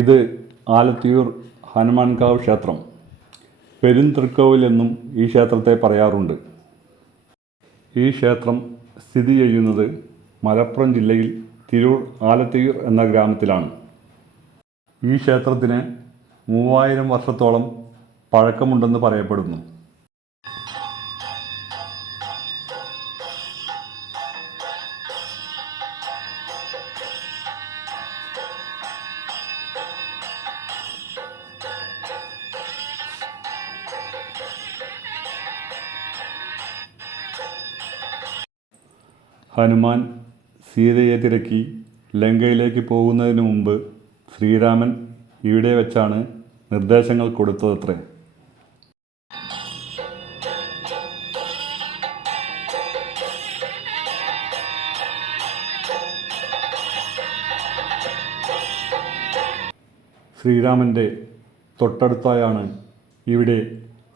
ഇത് ആലത്തിയൂർ ഹനുമാൻകാവ് ക്ഷേത്രം. പെരുന്തൃക്കോവിൽ എന്നും ഈ ക്ഷേത്രത്തെ പറയാറുണ്ട്. ഈ ക്ഷേത്രം സ്ഥിതി ചെയ്യുന്നത് മലപ്പുറം ജില്ലയിൽ തിരൂർ ആലത്തിയൂർ എന്ന ഗ്രാമത്തിലാണ്. ഈ ക്ഷേത്രത്തിന് 3000 വർഷത്തോളം പഴക്കമുണ്ടെന്ന് പറയപ്പെടുന്നു. ഹനുമാൻ സീതയെ തിരക്കി ലങ്കയിലേക്ക് പോകുന്നതിന് മുമ്പ് ശ്രീരാമൻ ഇവിടെ വെച്ചാണ് നിർദ്ദേശങ്ങൾ കൊടുത്തതത്രേ. ശ്രീരാമൻ്റെ തൊട്ടടുത്തായാണ് ഇവിടെ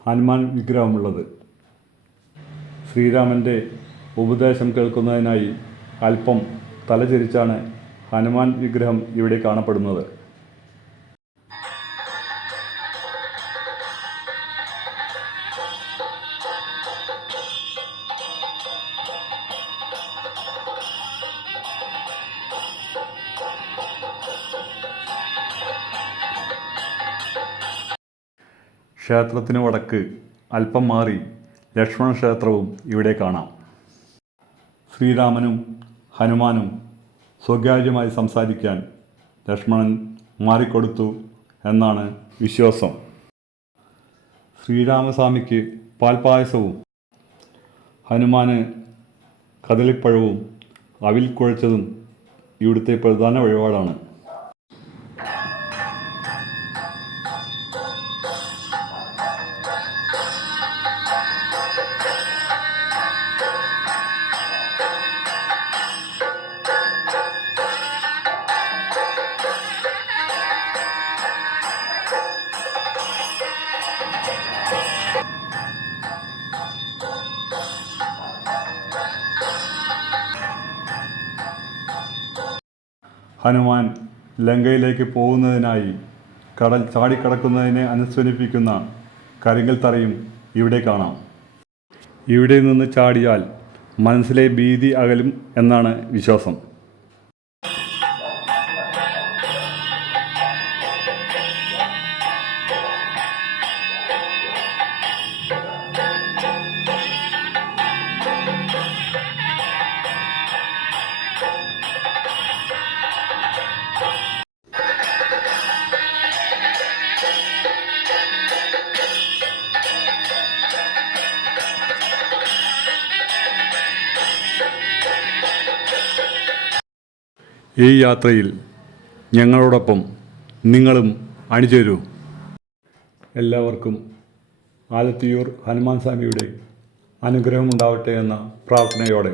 ഹനുമാൻ വിഗ്രഹമുള്ളത്. ശ്രീരാമൻ്റെ ഉപദേശം കേൾക്കുന്നതിനായി അല്പം തലചരിച്ചാണ് ഹനുമാൻ വിഗ്രഹം ഇവിടെ കാണപ്പെടുന്നത്. ക്ഷേത്രത്തിന് വടക്ക് അല്പം മാറി ലക്ഷ്മണ ക്ഷേത്രവും ഇവിടെ കാണാം. ശ്രീരാമനും ഹനുമാനും സ്വകാര്യമായി സംസാരിക്കാൻ ലക്ഷ്മണൻ മാറിക്കൊടുത്തു എന്നാണ് വിശ്വാസം. ശ്രീരാമസ്വാമിക്ക് പാൽപ്പായസവും ഹനുമാന് കദളിപ്പഴവും അവിൽ കുഴച്ചതും ഇവിടുത്തെ പ്രധാന വഴിപാടാണ്. ഹനുമാൻ ലങ്കയിലേക്ക് പോകുന്നതിനായി കടൽ ചാടിക്കടക്കുന്നതിനെ അനുസ്മരിപ്പിക്കുന്ന കരിങ്കൽ തറയും ഇവിടെ കാണാം. ഇവിടെ നിന്ന് ചാടിയാൽ മനസ്സിലെ ഭീതി അകലും എന്നാണ് വിശ്വാസം. ഈ യാത്രയിൽ ഞങ്ങളോടൊപ്പം നിങ്ങളും അണിചേരൂ. എല്ലാവർക്കും ആലത്തിയൂർ ഹനുമാൻ സ്വാമിയുടെ അനുഗ്രഹമുണ്ടാവട്ടെ എന്ന പ്രാർത്ഥനയോടെ